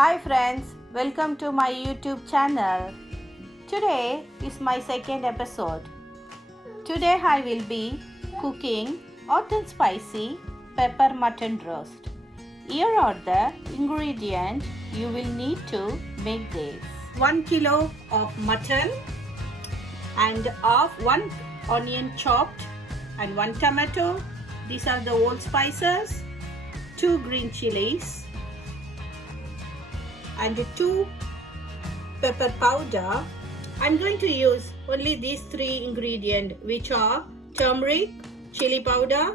Hi friends, welcome to my YouTube channel. Today is my second episode. Today I will be cooking hot and spicy pepper mutton roast. Here are the ingredients you will need to make this. 1 kilo of mutton and half 1 onion chopped and 1 tomato. These are the whole spices, 2 green chilies and 2 pepper powder. I'm going to use only these 3 ingredients, which are turmeric, chili powder,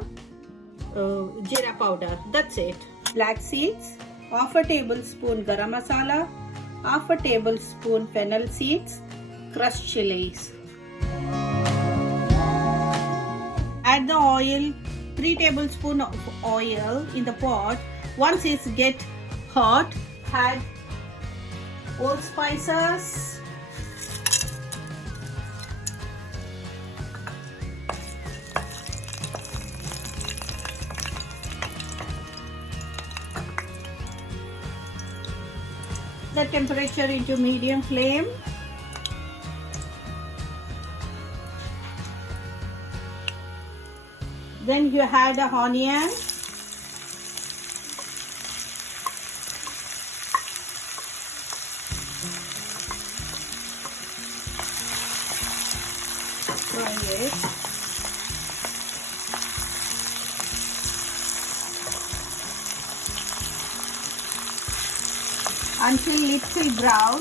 jeera powder. That's it. Black seeds, half a tablespoon garam masala, half a tablespoon fennel seeds, crushed chilies. Add the oil, 3 tablespoons of oil in the pot. Once it gets hot, add all spices, the temperature into medium flame. Then you add a onion, fry it. Until little brown.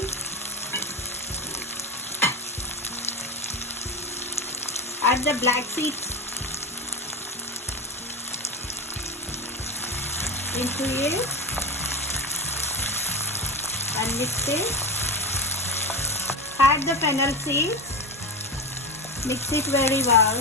Add the black seeds into it and mix it. Add the fennel seeds. Mix it very well.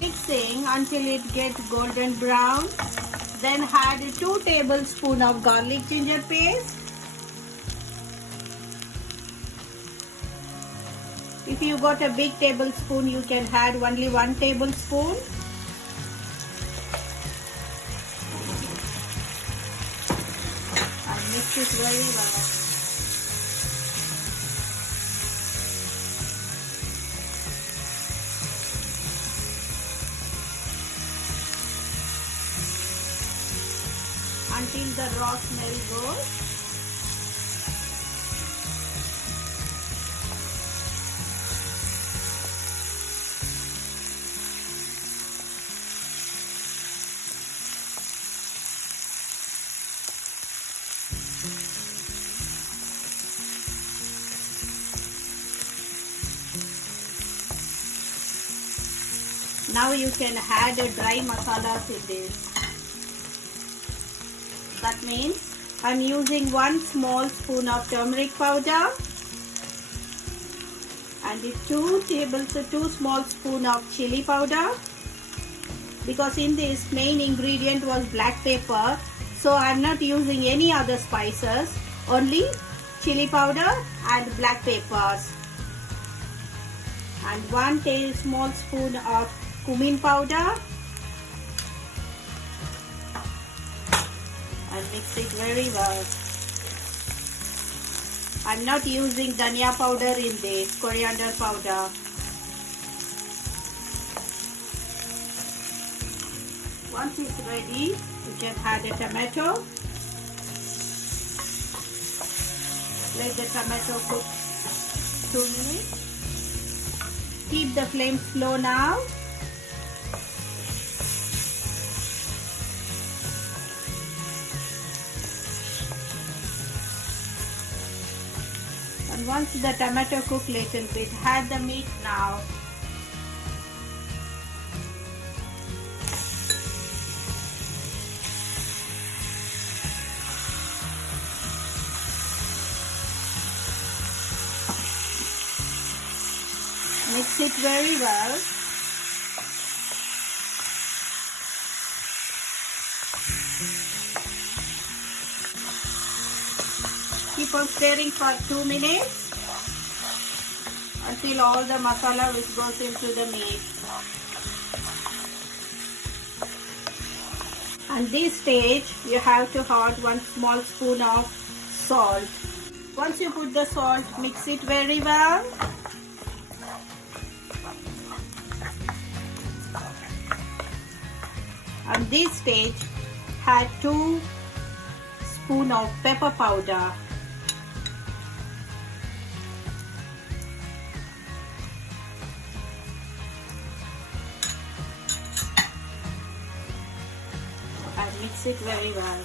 Mixing until it gets golden brown. Then add 2 tablespoons of garlic ginger paste. If you got a big tablespoon, you can add only 1 tablespoon. And mix it very well. Until the raw smell goes. Now you can add a dry masalas in this. That means I'm using 1 small spoon of turmeric powder and 2 small spoon of chili powder, because in this main ingredient was black pepper, so I'm not using any other spices, only chili powder and black peppers, and 1 tablespoon of cumin powder, and mix it very well. I'm not using dhania powder in this, coriander powder. Once it's ready, you can add a tomato. Let the tomato cook 2 minutes. Keep the flame slow now. And once the tomato cook little bit, add the meat now. Mix it very well. Keep keep on stirring for 2 minutes until all the masala which goes into the meat. At this stage, you have to add 1 small spoon of salt. Once you put the salt, mix it very well. At this stage, add 2 spoons of pepper powder. And mix it very well.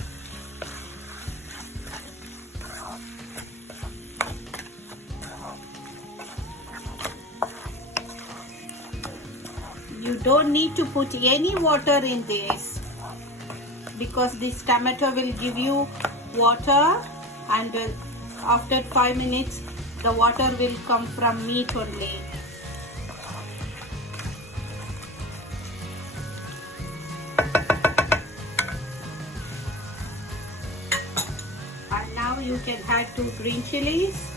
You don't need to put any water in this because this tomato will give you water, and after 5 minutes the water will come from meat only. And now you can add 2 green chilies.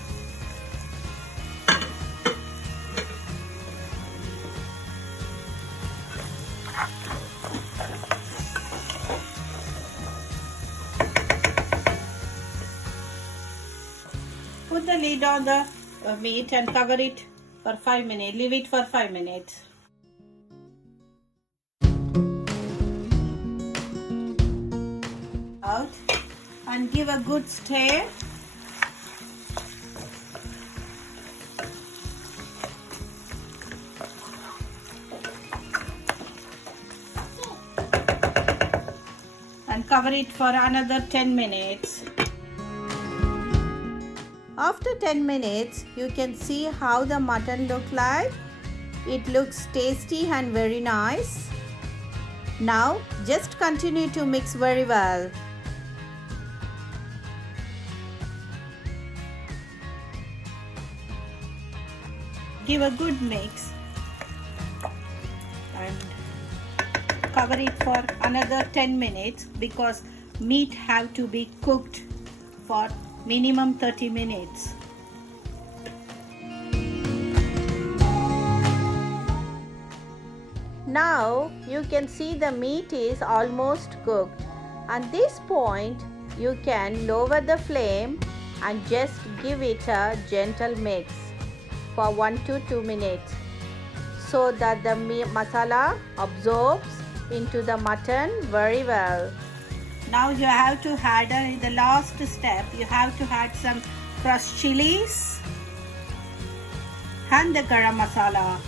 Put the lid on the meat and cover it for 5 minutes. Leave it for 5 minutes. Out and give a good stir. And cover it for another 10 minutes. After 10 minutes, you can see how the mutton look like. It looks tasty and very nice. Now, just continue to mix very well. Give a good mix and cover it for another 10 minutes because meat have to be cooked for minimum 30 minutes. Now you can see the meat is almost cooked. At this point, you can lower the flame and just give it a gentle mix for 1 to 2 minutes so that the masala absorbs into the mutton very well. Now you have to add in the last step, you have to add some crushed chilies and the garam masala.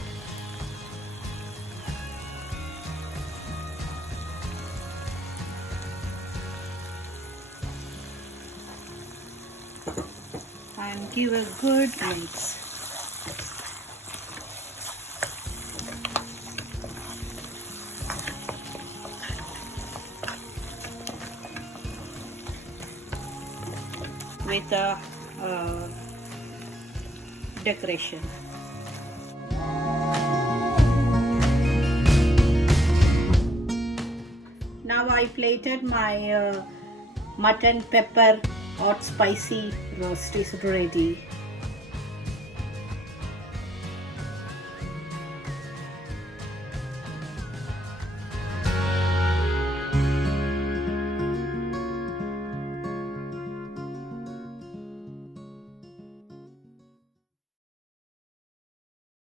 And give a good mix. With a decoration. Now I plated my mutton pepper hot spicy roast is ready.